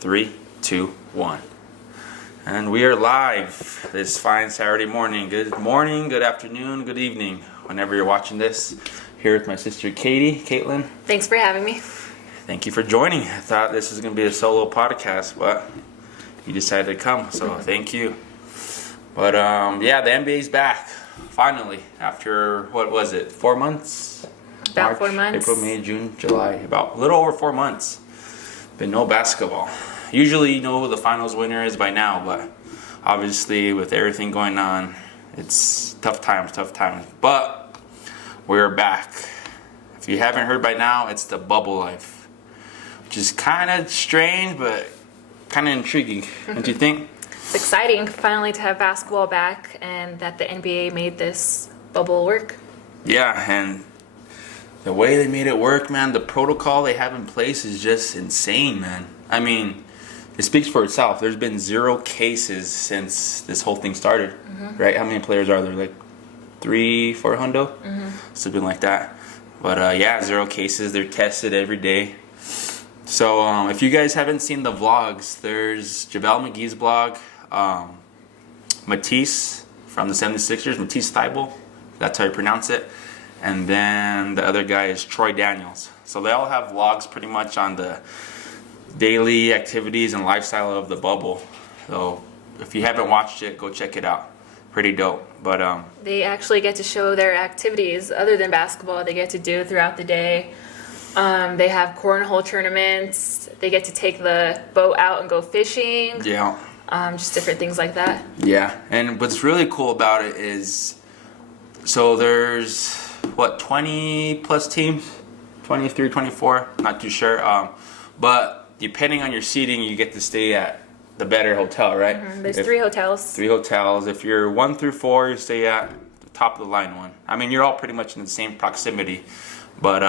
3, 2, 1. And we are live this fine Saturday morning. Good morning, good afternoon, good evening, whenever you're watching this. Here with my sister Caitlin. Thanks for having me. Thank you for joining. I thought this was going to be a solo podcast, but you decided to come, so thank you. But yeah, the NBA's back, finally, after, what was it, 4 months? About March, 4 months. April, May, June, July, about a little over 4 months. Been no basketball. Usually you know who the finals winner is by now, but obviously with everything going on, it's tough times. But we're back. If you haven't heard by now, it's the bubble life, which is kind of strange, but kind of intriguing, don't you think? It's exciting finally to have basketball back and that the NBA made this bubble work. Yeah, and the way they made it work, man, the protocol they have in place is just insane, man. I mean, it speaks for itself. There's been 0 cases since this whole thing started, right? How many players are there? Like 300, 400? Something like that. But yeah, 0 cases. They're tested every day. So if you guys haven't seen the vlogs, there's JaVale McGee's blog, Matisse from the 76ers, Matisse Thybulle, that's how you pronounce it. And then the other guy is Troy Daniels. So they all have vlogs pretty much on the daily activities and lifestyle of the bubble. So if you haven't watched it, go check it out. Pretty dope. But they actually get to show their activities other than basketball they get to do throughout the day. They have cornhole tournaments. They get to take the boat out and go fishing. yeah. Just different things like that. Yeah. And what's really cool about it is, so there's, 20 plus teams? 23, 24? Not too sure. But depending on your seating, you get to stay at the better hotel, right? There's 3 hotels. 3 hotels. If you're 1 through 4, you stay at the top of the line one. I mean, you're all pretty much in the same proximity. But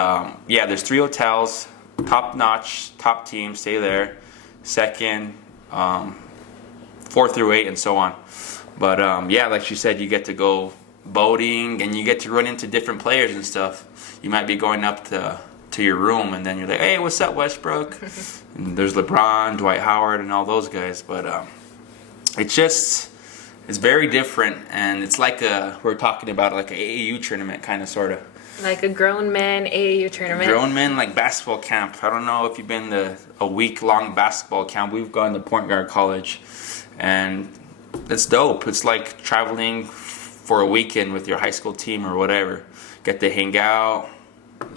yeah, there's 3 hotels, top notch, top team, stay there. Second, 4 through 8, and so on. But yeah, like you said, you get to go boating and you get to run into different players and stuff. You might be going up to your room and then you're like, hey, what's up, Westbrook? And there's LeBron, Dwight Howard, and all those guys. But it's very different, and it's like we're talking about like an AAU tournament, kind of, sort of. Like a grown men AAU tournament. Grown men, like basketball camp. I don't know if you've been to a week-long basketball camp. We've gone to Point Guard College, and it's dope. It's like traveling for a weekend with your high school team or whatever. Get to hang out,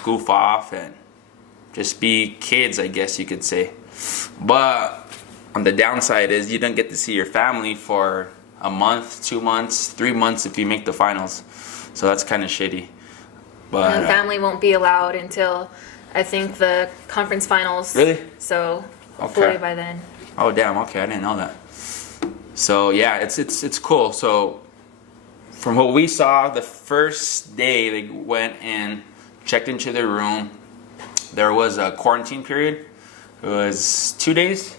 goof off, and just be kids, I guess you could say. But on the downside is you don't get to see your family for a month, 2 months, 3 months if you make the finals. So that's kind of shitty. But And family won't be allowed until, I think, the conference finals. Really? So hopefully Okay. by then. Oh damn, okay, I didn't know that. So yeah, it's cool. So from what we saw, the first day they went in, checked into their room. There was a quarantine period. It was 2 days?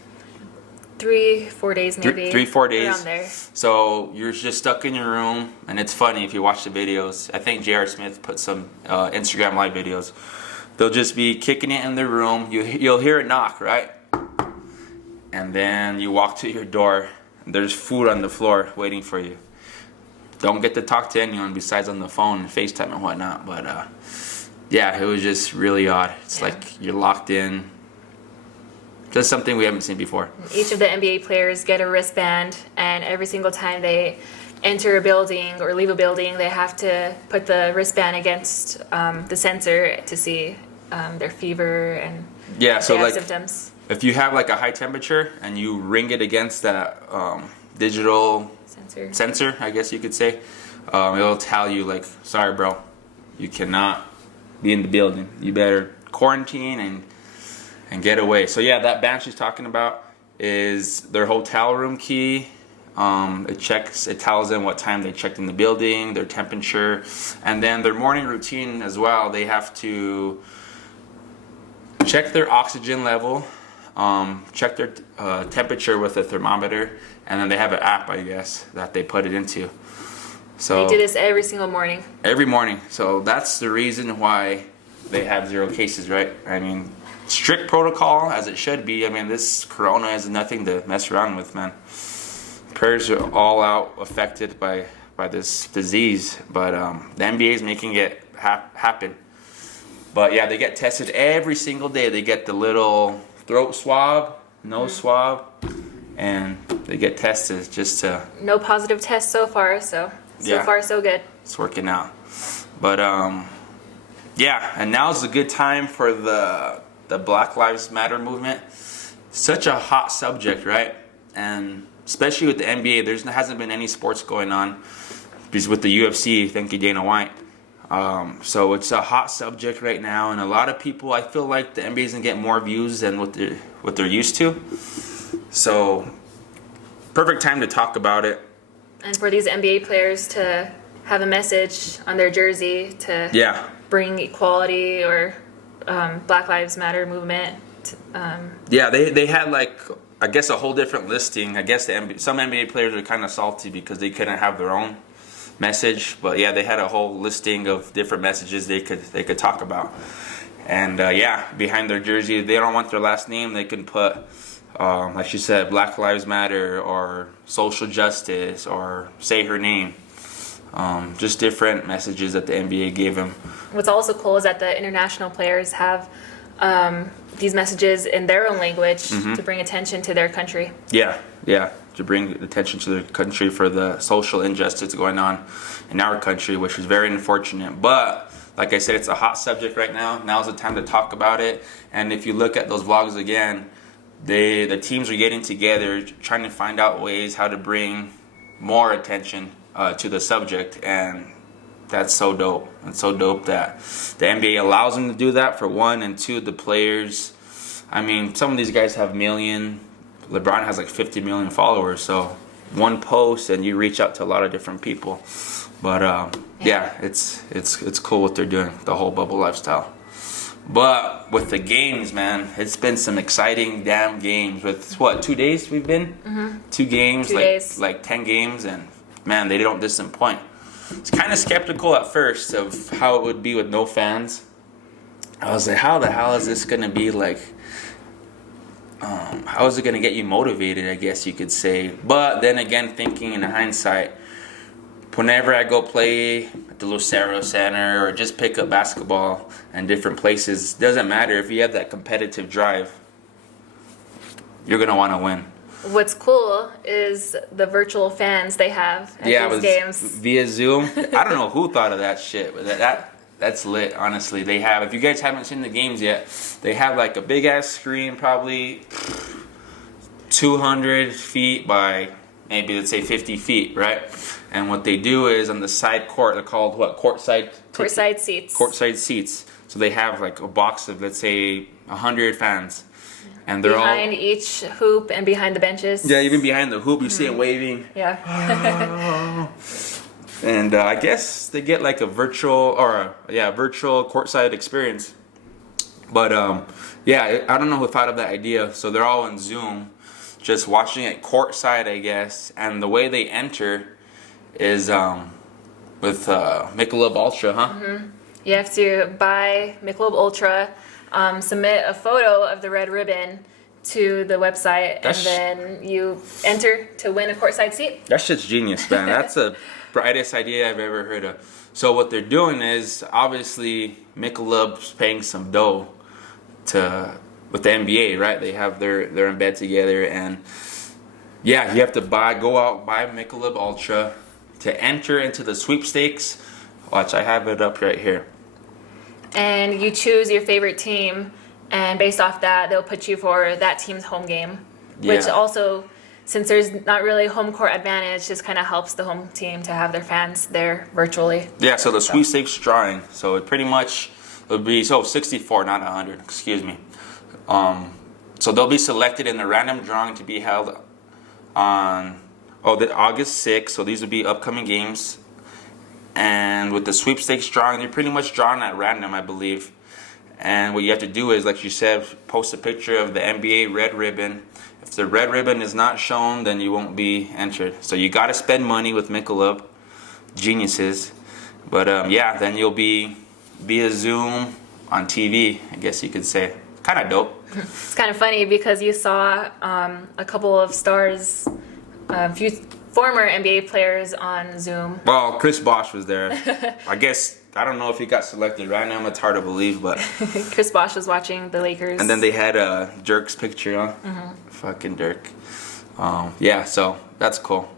3, 4 days maybe. 3, 4 days. Around there. So you're just stuck in your room, and it's funny if you watch the videos. I think J.R. Smith put some Instagram live videos. They'll just be kicking it in their room. You'll hear it knock, right? And then you walk to your door, and there's food on the floor waiting for you. Don't get to talk to anyone besides on the phone and FaceTime and whatnot. But yeah, it was just really odd. It's like you're locked in. Just something we haven't seen before. Each of the NBA players get a wristband, and every single time they enter a building or leave a building, they have to put the wristband against the sensor to see their fever and if so they have like symptoms. if you have like a high temperature and you ring it against that digital sensor, I guess you could say, it'll tell you like, sorry bro, you cannot be in the building. You better quarantine and get away. So yeah, that band she's talking about is their hotel room key. It tells them what time they checked in the building, their temperature, and then their morning routine as well. They have to check their oxygen level, check their temperature with a thermometer, and then they have an app, I guess, that they put it into. So They do this every single morning. every morning. So that's the reason why they have 0 cases, right? I mean, strict protocol as it should be. I mean, this corona is nothing to mess around with, man. Players are all out affected by this disease, but the NBA is making it happen. But yeah, they get tested every single day. They get the little throat swab, nose swab, and they get tested just to... No positive tests so far, so far so good. It's working out. But yeah, and now's a good time for the Black Lives Matter movement. Such a hot subject, right? And especially with the NBA, there hasn't been any sports going on. Because with the UFC, thank you Dana White. So it's a hot subject right now, and a lot of people, I feel like the NBA is gonna get more views than what they're used to. So perfect time to talk about it. And for these NBA players to have a message on their jersey to bring equality or Black Lives Matter movement. They had like, I guess, a whole different listing. I guess some NBA players are kind of salty because they couldn't have their own message, but yeah, they had a whole listing of different messages they could talk about. And behind their jersey, if they don't want their last name, they can put like you said, Black Lives Matter or social justice or say her name. Just different messages that the NBA gave him. What's also cool is that the international players have these messages in their own language to bring attention to their country. Yeah, to bring attention to their country for the social injustice going on in our country, which is very unfortunate. But like I said, it's a hot subject right now. Now's the time to talk about it. And if you look at those vlogs again, the teams are getting together, trying to find out ways how to bring more attention to the subject, and that's so dope. It's so dope that the NBA allows them to do that, for one, and two, the players. I mean, some of these guys have million. LeBron has like 50 million followers, so one post and you reach out to a lot of different people. But it's cool what they're doing, the whole bubble lifestyle. But with the games, man, it's been some exciting damn games. With what, 2 days we've been? 2 games, 2 days. like 10 games, and man, they don't disappoint. I was kind of skeptical at first of how it would be with no fans. I was like, how the hell is this going to be like? How is it going to get you motivated, I guess you could say. But then again, thinking in hindsight, whenever I go play at the Lucero Center or just pick up basketball in different places, doesn't matter. If you have that competitive drive, you're going to want to win. What's cool is the virtual fans they have at these games. Via Zoom. I don't know who thought of that shit, but that's lit, honestly. They have, if you guys haven't seen the games yet, they have like a big ass screen, probably 200 feet by maybe, let's say 50 feet, right? And what they do is on the side court, they're called what? Courtside seats. Courtside seats. So they have like a box of, let's say, 100 fans. And they're behind each hoop and behind the benches. Yeah, even behind the hoop, you see them waving. Yeah. And I guess they get like a virtual courtside experience. But I don't know who thought of that idea. So they're all on Zoom, just watching it courtside, I guess. And the way they enter is with Michelob Ultra, huh? Mm-hmm. You have to buy Michelob Ultra, submit a photo of the red ribbon to the website, and then you enter to win a courtside seat. That shit's genius, man. That's the brightest idea I've ever heard of. So what they're doing is, obviously, Michelob's paying some dough with the NBA, right? They're in bed together, and you have to go out, buy Michelob Ultra to enter into the sweepstakes. Watch, I have it up right here. And you choose your favorite team, and based off that, they'll put you for that team's home game. Yeah. Which also, since there's not really home court advantage, just kind of helps the home team to have their fans there virtually. Yeah, so the Sweepstakes Drawing. So it pretty much would be 64, not 100. Excuse me. So they'll be selected in the random drawing to be held on August 6th. So these will be upcoming games. And with the Sweepstakes Drawing, they're pretty much drawn at random, I believe. And what you have to do is, like you said, post a picture of the NBA red ribbon. If the red ribbon is not shown, then you won't be entered. So you got to spend money with Michelob. Geniuses. But then you'll be via Zoom on TV, I guess you could say. kind of dope. It's kind of funny because you saw a couple of stars, a few former NBA players on Zoom. Well, Chris Bosh was there. I guess, I don't know if he got selected right now. It's hard to believe, but... Chris Bosh was watching the Lakers. And then they had Dirk's picture on. Fucking Dirk. Yeah, so that's cool.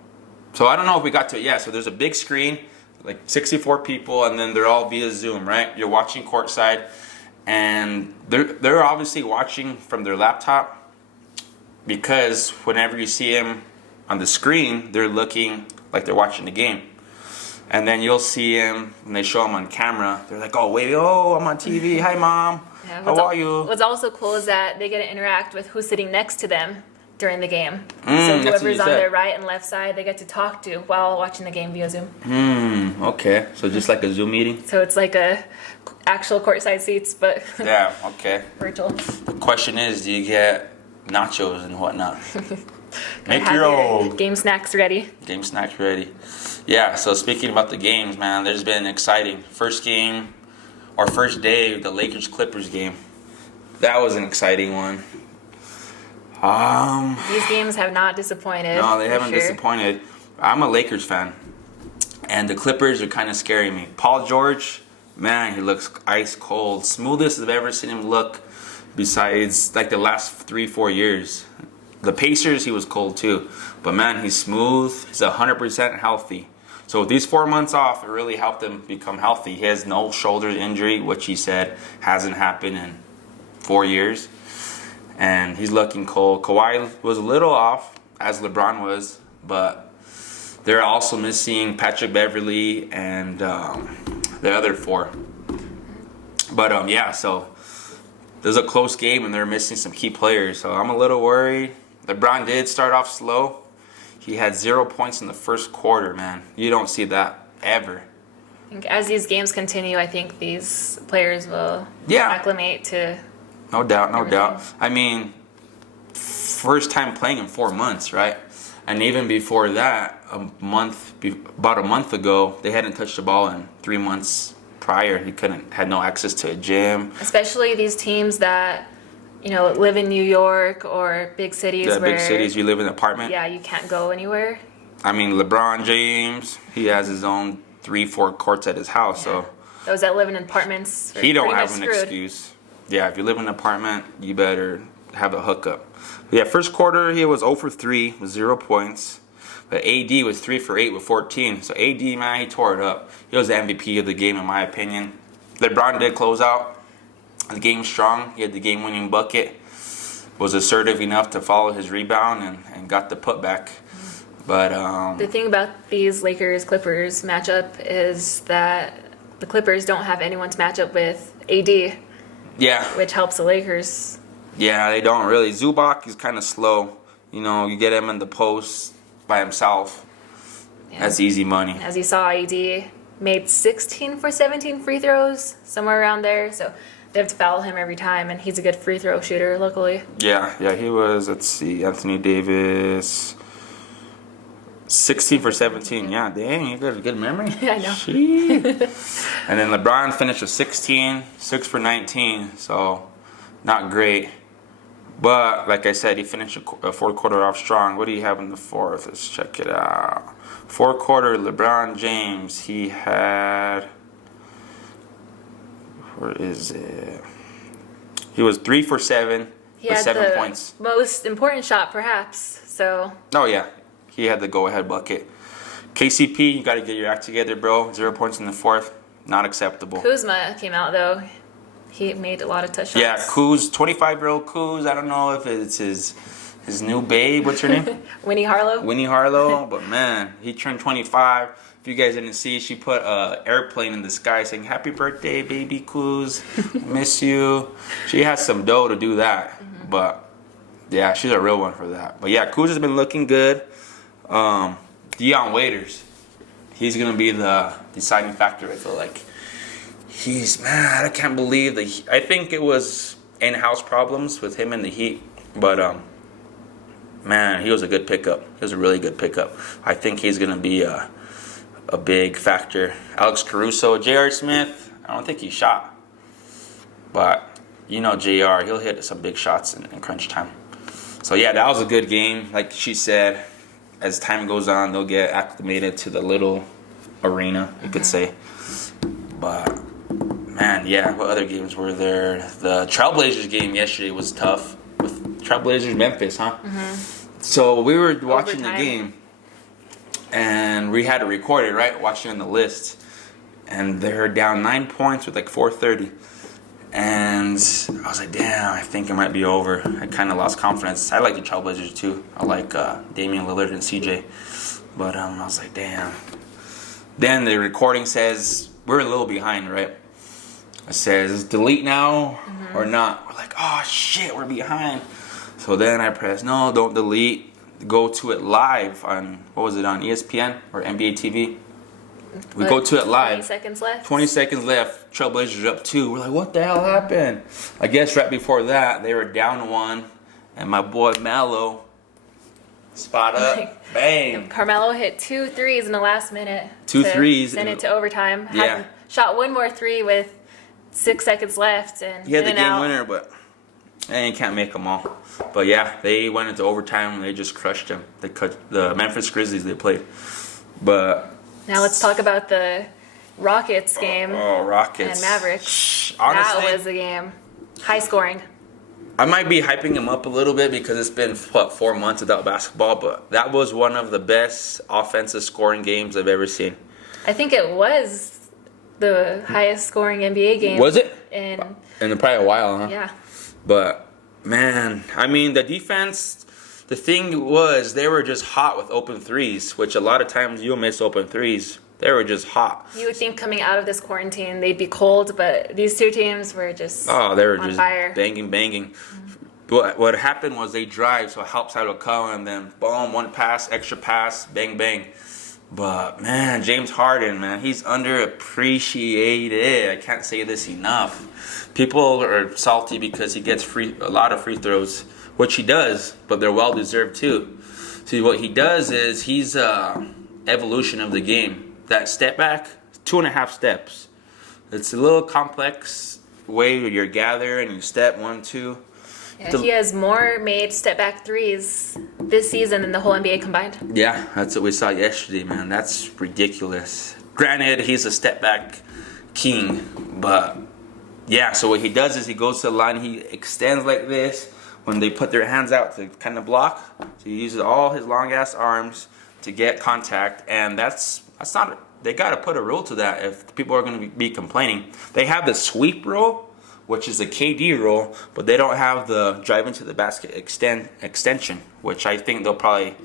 So I don't know if we got to it. Yeah, so there's a big screen, like 64 people, and then they're all via Zoom, right? You're watching courtside, and they're obviously watching from their laptop because whenever you see them on the screen, they're looking like they're watching the game. And then you'll see him when they show him on camera. They're like, "Oh wait, I'm on TV. Hi, mom. Yeah, how are you?" What's also cool is that they get to interact with who's sitting next to them during the game. So that's what whoever's you on said. their right and left side, they get to talk to while watching the game via Zoom. Okay. So just like a Zoom meeting. So it's like a actual courtside seats, but Yeah. Okay. virtual. The question is, do you get nachos and whatnot? Make Have your own. game snacks ready. Game snacks ready. Yeah, so speaking about the games, man, there's been exciting. First game, or first day, the Lakers-Clippers game. That was an exciting one. These games have not disappointed. No, they for haven't sure. disappointed. I'm a Lakers fan, and the Clippers are kind of scaring me. Paul George, man, he looks ice cold. Smoothest I've ever seen him look besides like the last 3-4 years. The Pacers, he was cold too. But man, he's smooth. He's 100% healthy. So with these 4 months off, it really helped him become healthy. He has no shoulder injury, which he said hasn't happened in 4 years. And he's looking cold. Kawhi was a little off, as LeBron was. But they're also missing Patrick Beverly and the other 4. But yeah, so there's a close game and they're missing some key players. So I'm a little worried. LeBron did start off slow. He had 0 points in the first quarter, man. You don't see that ever. I think as these games continue, I think these players will acclimate to. No doubt, no everything. doubt. I mean, first time playing in 4 months, right? And even before that, about a month ago, they hadn't touched the ball in 3 months prior. He had no access to a gym. Especially these teams that, live in New York or big cities. Yeah, big cities, you live in an apartment. Yeah, you can't go anywhere. I mean, LeBron James, he has his own 3-4 courts at his house, so Those that live in apartments, he don't pretty have much an screwed. excuse. Yeah, if you live in an apartment, you better have a hookup. But yeah, first quarter he was 0 for 3 with 0 points. But AD was 3 for 8 with 14. So AD, man, he tore it up. He was the MVP of the game, in my opinion. LeBron did close out the game strong. He had the game-winning bucket. Was assertive enough to follow his rebound and got the putback. But The thing about these Lakers-Clippers matchup is that the Clippers don't have anyone to match up with AD, yeah, which helps the Lakers. yeah, they don't really. Zubac is kind of slow. You get him in the post by himself. Yeah. That's easy money. As you saw, AD made 16 for 17 free throws, somewhere around there. So they have to foul him every time, and he's a good free throw shooter, luckily. Yeah, he was. Let's see, Anthony Davis, 16 for 17. Yeah, dang, you got a good memory. I know. Jeez. And then LeBron finished with 16, 6 for 19. So not great. But like I said, he finished the fourth quarter off strong. What do you have in the fourth? Let's check it out. Fourth quarter, LeBron James, he had... Where is it? He was 3 for 7 He with had 7 the points. most important shot, perhaps. So Oh, yeah. He had the go-ahead bucket. KCP, you got to get your act together, bro. 0 points in the fourth. Not acceptable. Kuzma came out, though. He made a lot of touch shots. Yeah, Kuz, 25-year-old Kuz. I don't know if it's his new babe. What's her name? Winnie Harlow. Winnie Harlow. But, man, he turned 25. If you guys didn't see, she put an airplane in the sky saying, "Happy birthday, baby Kuz. Miss you." She has some dough to do that. Mm-hmm. But, yeah, she's a real one for that. But, yeah, Kuz has been looking good. Dion Waiters. He's going to be the deciding factor, I feel like. He's, man, I can't believe I think it was in-house problems with him and the Heat. But, man, he was a good pickup. He was a really good pickup. I think he's going to be a big factor. Alex Caruso, J.R. Smith, I don't think he shot. But you know JR, he'll hit some big shots in crunch time. So yeah, that was a good game. Like she said, as time goes on, they'll get acclimated to the little arena, you could say. But man, yeah, what other games were there? The Trailblazers game yesterday was tough with Trailblazers Memphis, huh? So we were watching the game, and we had to record it, right? Watching on the list, and they're down 9 points with like 4:30, and I was like, damn, I think it might be over. I kind of lost confidence. I like the Trailblazers too. I like Damian Lillard and CJ, but I was like, damn. Then the recording says we're a little behind, right? It says delete now or not. We're like, oh shit, we're behind. So then I press no, don't delete. Go to it live on, what was it, on ESPN or NBA TV? We go to it live. 20 seconds left. 20 seconds left. Trailblazers up 2. We're like, what the hell happened? I guess right before that, they were down 1. And my boy Melo, spot up, bang. Carmelo hit 2 threes in the last minute. 2 threes. Send it to overtime. Yeah. Shot one more 3 with 6 seconds left. And he had the game winner, but you can't make them all. But yeah, they went into overtime and they just crushed them. They cut the Memphis Grizzlies they played. But now let's talk about the Rockets game. Oh, Rockets. And Mavericks. Honestly, that was the game. High scoring. I might be hyping him up a little bit because it's been, 4 months without basketball, but that was one of the best offensive scoring games I've ever seen. I think it was the highest scoring NBA game. Was it? In probably a while, huh? Yeah. But, man, I mean, the defense, the thing was they were just hot with open threes, which a lot of times you'll miss open threes. They were just hot. You would think coming out of this quarantine they'd be cold, but these two teams were just they were on just fire. banging. But what happened was they drive, so help side will come, and then boom, one pass, extra pass, bang, bang. But, man, James Harden, man, he's underappreciated. I can't say this enough. People are salty because he gets a lot of free throws, which he does, but they're well-deserved too. See, what he does is he's evolution of the game. That step back, 2.5 steps. It's a little complex way where you gather and you step 1, 2. Yeah, he has more made step back threes this season than the whole NBA combined. Yeah, that's what we saw yesterday, man. That's ridiculous. Granted, he's a step back king, but yeah, so what he does is he goes to the line, he extends like this when they put their hands out to kind of block. So he uses all his long ass arms to get contact, and that's not, they got to put a rule to that if people are going to be complaining. They have the sweep rule, which is a KD rule, but they don't have the drive into the basket extension, which I think they'll probably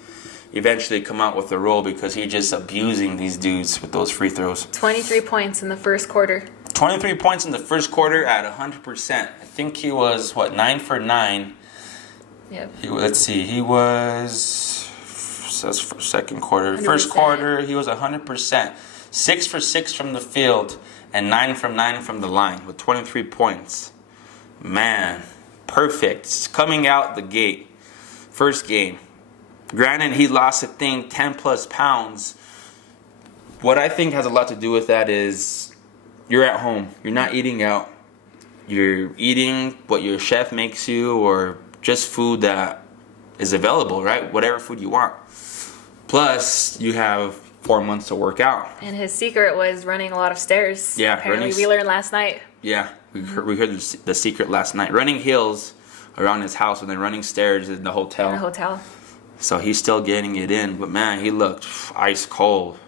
eventually come out with a rule because he's just abusing these dudes with those free throws. 23 points in the first quarter. 23 points in the first quarter at 100%. I think he was, 9 for 9. Yep. Let's see, he was, that's for second quarter. 100%. First quarter, he was 100%. 6 for 6 from the field and 9 from 9 from the line with 23 points. Man, perfect. Coming out the gate. First game. Granted, he lost, I think, 10 plus pounds. What I think has a lot to do with that is you're at home. You're not eating out. You're eating what your chef makes you or just food that is available, right? Whatever food you want. Plus, you have 4 months to work out. And his secret was running a lot of stairs. Yeah, apparently we learned last night. Yeah, we heard the secret last night. Running hills around his house and then running stairs in the hotel. In the hotel. So he's still getting it in. But, man, he looked ice cold.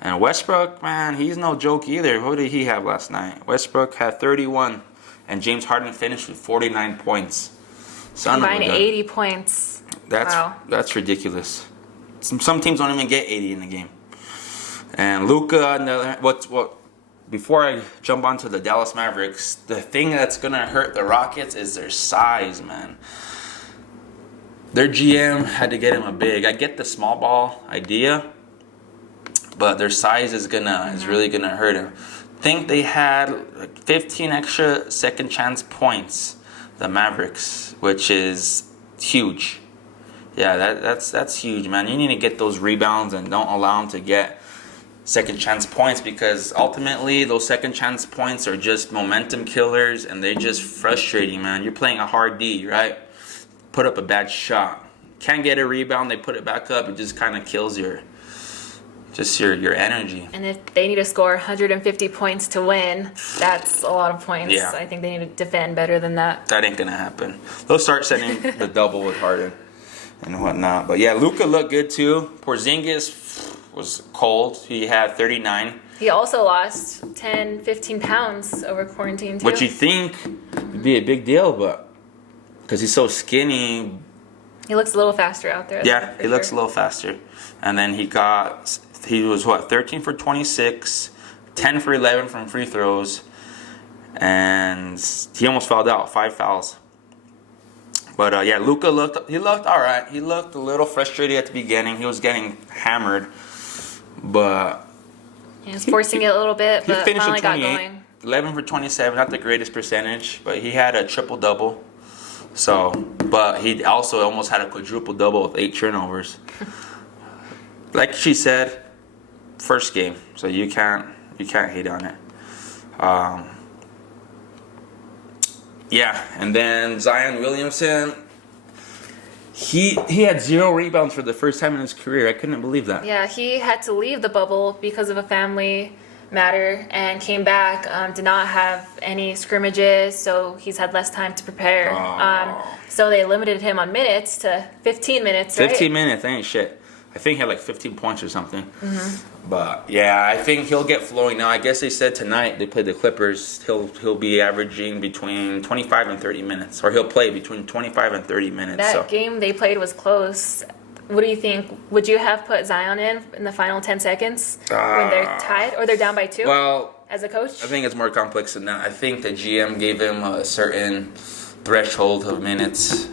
And Westbrook, man, he's no joke either. What did he have last night? Westbrook had 31. And James Harden finished with 49 points. Combined 80 points. That's ridiculous. Some teams don't even get 80 in the game. And Luka, before I jump onto the Dallas Mavericks, the thing that's going to hurt the Rockets is their size, man. Their GM had to get him a big. I get the small ball idea, but their size is really going to hurt him. I think they had 15 extra second chance points, the Mavericks, which is huge. Yeah, that's huge, man. You need to get those rebounds and don't allow them to get second chance points, because ultimately those second chance points are just momentum killers, and they're just frustrating, man. You're playing a hard D, right? Put up a bad shot, can't get a rebound, they put it back up. It just kind of kills your energy. And if they need to score 150 points to win, that's a lot of points. Yeah. I think they need to defend better than that. That ain't gonna happen. They'll start sending the double with Harden and whatnot. But yeah, Luka looked good too. Porzingis was cold. He had 39. He also lost 10, 15 pounds over quarantine too. Which you think would be a big deal, but because he's so skinny. He looks a little faster out there. Yeah, he looks a little faster. And then he was 13 for 26, 10 for 11 from free throws, and he almost fouled out, 5 fouls. But yeah, Luka looked all right. He looked a little frustrated at the beginning. He was getting hammered, but he was forcing it a little bit, but finished finally at got 28, going. 11 for 27, not the greatest percentage, but he had a triple-double. So, but he also almost had a quadruple-double with 8 turnovers. Like she said, first game, so you can't hate on it. Yeah, and then Zion Williamson, he had 0 rebounds for the first time in his career. I couldn't believe that. Yeah, he had to leave the bubble because of a family matter and came back. Did not have any scrimmages, so he's had less time to prepare. So they limited him on minutes to 15 minutes. 15 minutes, ain't shit. I think he had like 15 points or something. Mm-hmm. But yeah, I think he'll get flowing now. I guess they said tonight they play the Clippers. He'll be averaging between 25 and 30 minutes, or he'll play between 25 and 30 minutes. That game they played was close. What do you think? Would you have put Zion in the final 10 seconds when they're tied or they're down by 2? Well, as a coach, I think it's more complex than that. I think the GM gave him a certain threshold of minutes,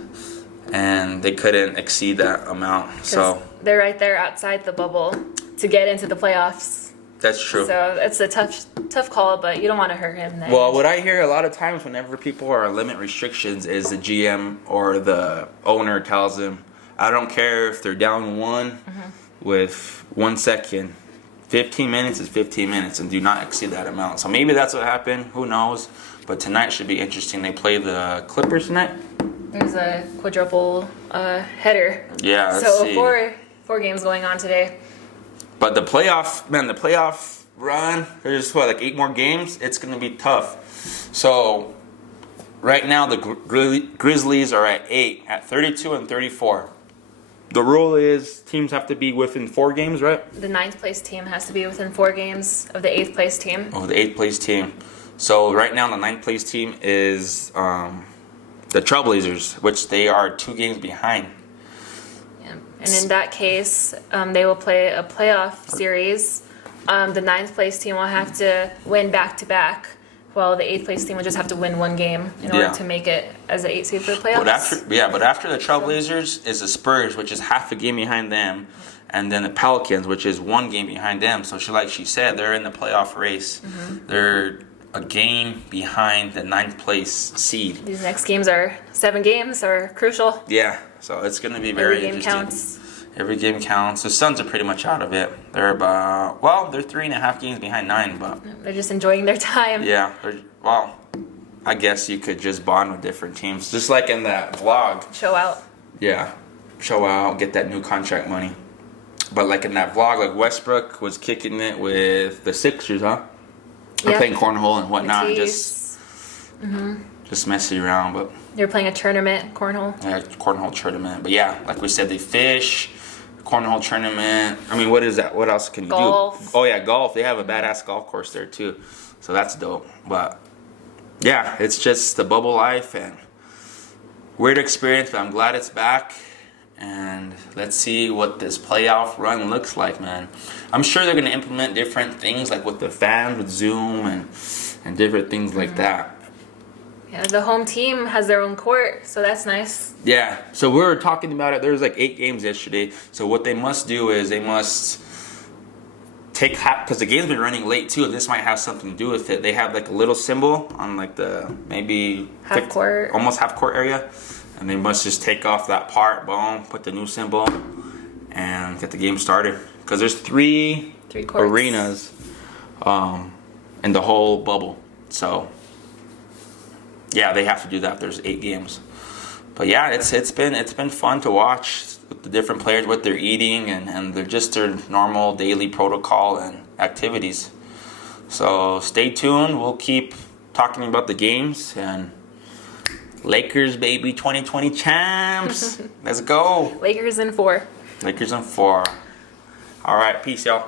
and they couldn't exceed that amount. So they're right there outside the bubble to get into the playoffs. That's true. So it's a tough call, but you don't want to hurt him. Then. Well, what I hear a lot of times whenever people are on limit restrictions is the GM or the owner tells them, I don't care if they're down 1 with 1 second. 15 minutes is 15 minutes, and do not exceed that amount. So maybe that's what happened. Who knows? But tonight should be interesting. They play the Clippers tonight. There's a quadruple header. Yeah, let's so see. four games going on today. But the playoff run, there's like 8 more games. It's going to be tough. So right now the Grizzlies are at 8, at 32 and 34. The rule is teams have to be within 4 games, right? The 9th place team has to be within 4 games of the 8th place team. Oh, the 8th place team. So right now the 9th place team is the Trailblazers, which they are 2 games behind. Yeah. And in that case, they will play a playoff series. The 9th place team will have to win back-to-back, while the 8th place team will just have to win 1 game in order to make it as an 8th seed for the playoffs. But after the Trailblazers is the Spurs, which is half a game behind them, and then the Pelicans, which is 1 game behind them. So like she said, they're in the playoff race. Mm-hmm. They're a game behind the 9th place seed. These next games are 7 games are crucial. Yeah, so it's going to be very interesting. Every game counts. Every game counts. The Suns are pretty much out of it. They're they're 3.5 games behind 9, but they're just enjoying their time. Yeah, I guess you could just bond with different teams, just like in that vlog. Show out. Yeah, show out, get that new contract money. But like in that vlog, like Westbrook was kicking it with the Sixers, huh? They're playing cornhole and whatnot, just messing around. But they're playing a tournament, cornhole. Yeah, cornhole tournament. But yeah, like we said, they fish. Cornhole tournament. I mean, what is that? What else can you golf. do? Oh yeah, golf. They have a badass golf course there too, so that's dope. But yeah, it's just the bubble life and weird experience. But I'm glad it's back, and let's see what this playoff run looks like, man. I'm sure they're gonna implement different things, like with the fans, with Zoom, and different things like that. Yeah, the home team has their own court, so that's nice. Yeah, so we were talking about it. There was like 8 games yesterday. So what they must do is they must take half, because the game's been running late too. This might have something to do with it. They have like a little symbol on like the maybe almost half court area, and they must just take off that part, boom, put the new symbol, and get the game started. Because there's three courts. arenas in the whole bubble. So, yeah, they have to do that. There's 8 games. But yeah, it's been fun to watch with the different players, what they're eating, and they're just their normal daily protocol and activities. So stay tuned. We'll keep talking about the games, and Lakers, baby, 2020 champs. Let's go. Lakers in 4. Lakers in 4. All right, peace, y'all.